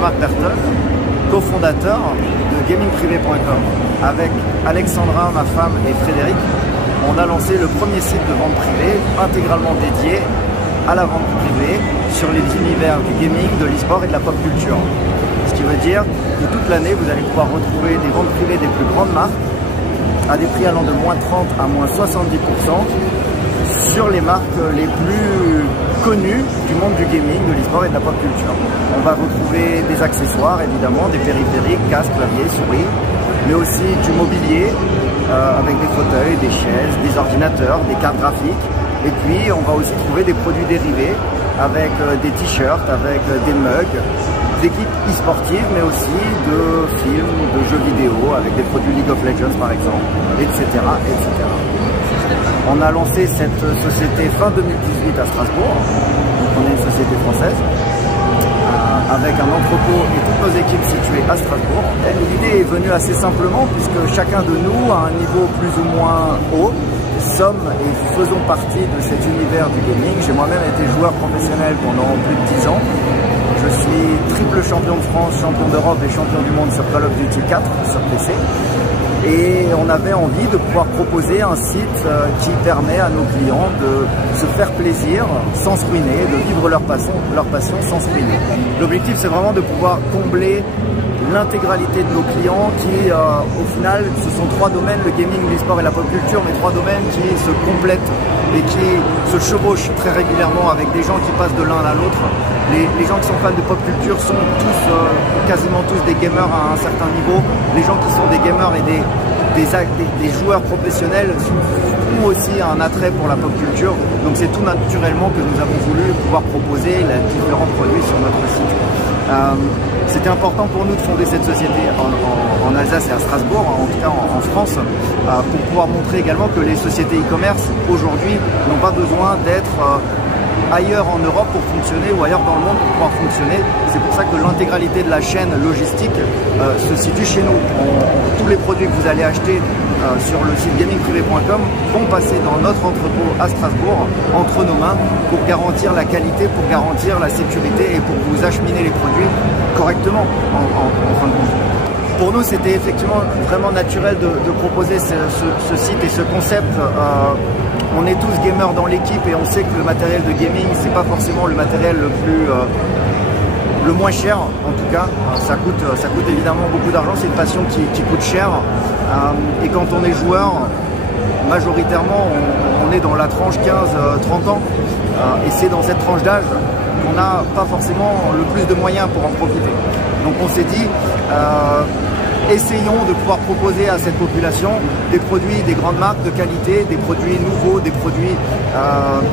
Marc Berthold, cofondateur de gamingprivé.com. Avec Alexandra, ma femme, et Frédéric, on a lancé le premier site de vente privée intégralement dédié à la vente privée sur les univers du gaming, de l'e-sport et de la pop culture. Ce qui veut dire que toute l'année, vous allez pouvoir retrouver des ventes privées des plus grandes marques à des prix allant de moins 30 à moins 70% sur les marques les plus connues du monde du gaming, de l'e-sport et de la pop culture. On va retrouver des accessoires, évidemment, des périphériques, casques, claviers, souris, mais aussi du mobilier avec des fauteuils, des chaises, des ordinateurs, des cartes graphiques. Et puis, on va aussi trouver des produits dérivés avec des t-shirts, avec des mugs, des kits e-sportifs, mais aussi de films, de jeux vidéo, avec des produits League of Legends par exemple, etc., etc. On a lancé cette société fin 2018 à Strasbourg, donc on est une société française, avec un entrepôt et toutes nos équipes situées à Strasbourg. L'idée est venue assez simplement, puisque chacun de nous, à un niveau plus ou moins haut, sommes et faisons partie de cet univers du gaming. J'ai moi-même été joueur professionnel pendant plus de 10 ans. Je suis triple champion de France, champion d'Europe et champion du monde sur Call of Duty 4 sur PC. Et on avait envie de pouvoir proposer un site qui permet à nos clients de se faire plaisir sans se ruiner, de vivre leur passion sans se ruiner. L'objectif, c'est vraiment de pouvoir combler l'intégralité de nos clients qui, au final, ce sont trois domaines, le gaming, l'e-sport et la pop culture, mais trois domaines qui se complètent et qui se chevauchent très régulièrement avec des gens qui passent de l'un à l'autre. Les gens qui sont fans de pop culture sont tous, quasiment tous des gamers à un certain niveau. Les gens qui sont des gamers et des joueurs professionnels ont aussi un attrait pour la pop culture. Donc c'est tout naturellement que nous avons voulu pouvoir proposer les différents produits sur notre site. C'était important pour nous de fonder cette société en Alsace et à Strasbourg, en tout cas en France, pour pouvoir montrer également que les sociétés e-commerce aujourd'hui n'ont pas besoin d'être ailleurs en Europe pour fonctionner ou ailleurs dans le monde pour pouvoir fonctionner. C'est pour ça que l'intégralité de la chaîne logistique se situe chez nous. Tous les produits que vous allez acheter sur le site gamingprivé.com vont passer dans notre entrepôt à Strasbourg entre nos mains pour garantir la qualité, pour garantir la sécurité et pour vous acheminer les produits correctement en fin de compte. Pour nous, c'était effectivement vraiment naturel de proposer ce site et ce concept. On est tous gamers dans l'équipe et on sait que le matériel de gaming, c'est pas forcément le matériel le moins cher, en tout cas. Ça coûte évidemment beaucoup d'argent, c'est une passion qui coûte cher. Et quand on est joueur, majoritairement, on est dans la tranche 15-30 ans. Et c'est dans cette tranche d'âge qu'on n'a pas forcément le plus de moyens pour en profiter. Donc on s'est dit, essayons de pouvoir proposer à cette population des produits, des grandes marques de qualité, des produits nouveaux, des produits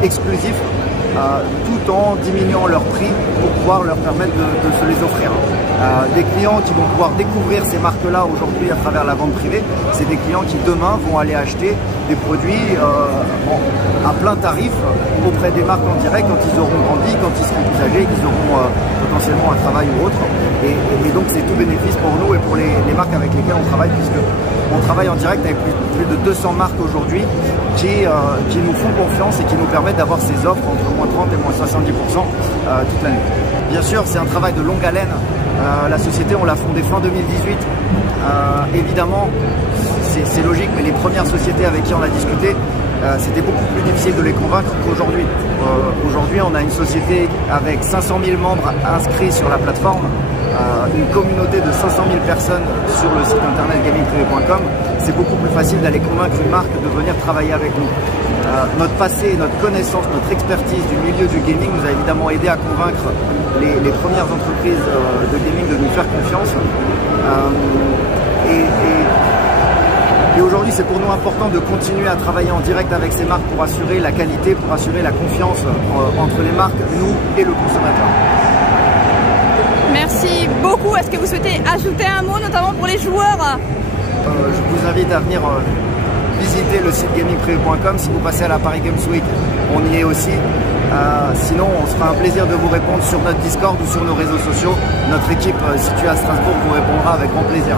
exclusifs, tout en diminuant leur prix pour pouvoir leur permettre de se les offrir. Des clients qui vont pouvoir découvrir ces marques-là aujourd'hui à travers la vente privée, c'est des clients qui demain vont aller acheter des produits à plein tarif auprès des marques en direct quand ils auront grandi, quand ils seront plus âgés, qu'ils auront potentiellement un travail ou autre. Et donc c'est tout bénéfice pour nous et pour les marques avec lesquelles on travaille, puisque on travaille en direct avec plus de 200 marques aujourd'hui qui nous font confiance et qui nous permettent d'avoir ces offres entre moins 30 et moins 70% toute l'année. Bien sûr, c'est un travail de longue haleine. La société, on l'a fondée fin 2018. Évidemment, c'est logique, mais les premières sociétés avec qui on a discuté, c'était beaucoup plus difficile de les convaincre qu'aujourd'hui. Aujourd'hui, on a une société avec 500 000 membres inscrits sur la plateforme, une communauté de 500 000 personnes sur le site internet gamingprivé.com. C'est beaucoup plus facile d'aller convaincre une marque de venir travailler avec nous. Notre passé, notre connaissance, notre expertise du milieu du gaming nous a évidemment aidé à convaincre les premières entreprises de gaming de nous faire confiance. Et aujourd'hui, c'est pour nous important de continuer à travailler en direct avec ces marques pour assurer la qualité, pour assurer la confiance entre les marques, nous et le consommateur. Merci beaucoup. Est-ce que vous souhaitez ajouter un mot, notamment pour les joueurs? Je vous invite à venir visiter le site gamingprivé.com. Si vous passez à la Paris Games Week, on y est aussi. Sinon, on se fera un plaisir de vous répondre sur notre Discord ou sur nos réseaux sociaux. Notre équipe située à Strasbourg vous répondra avec grand plaisir.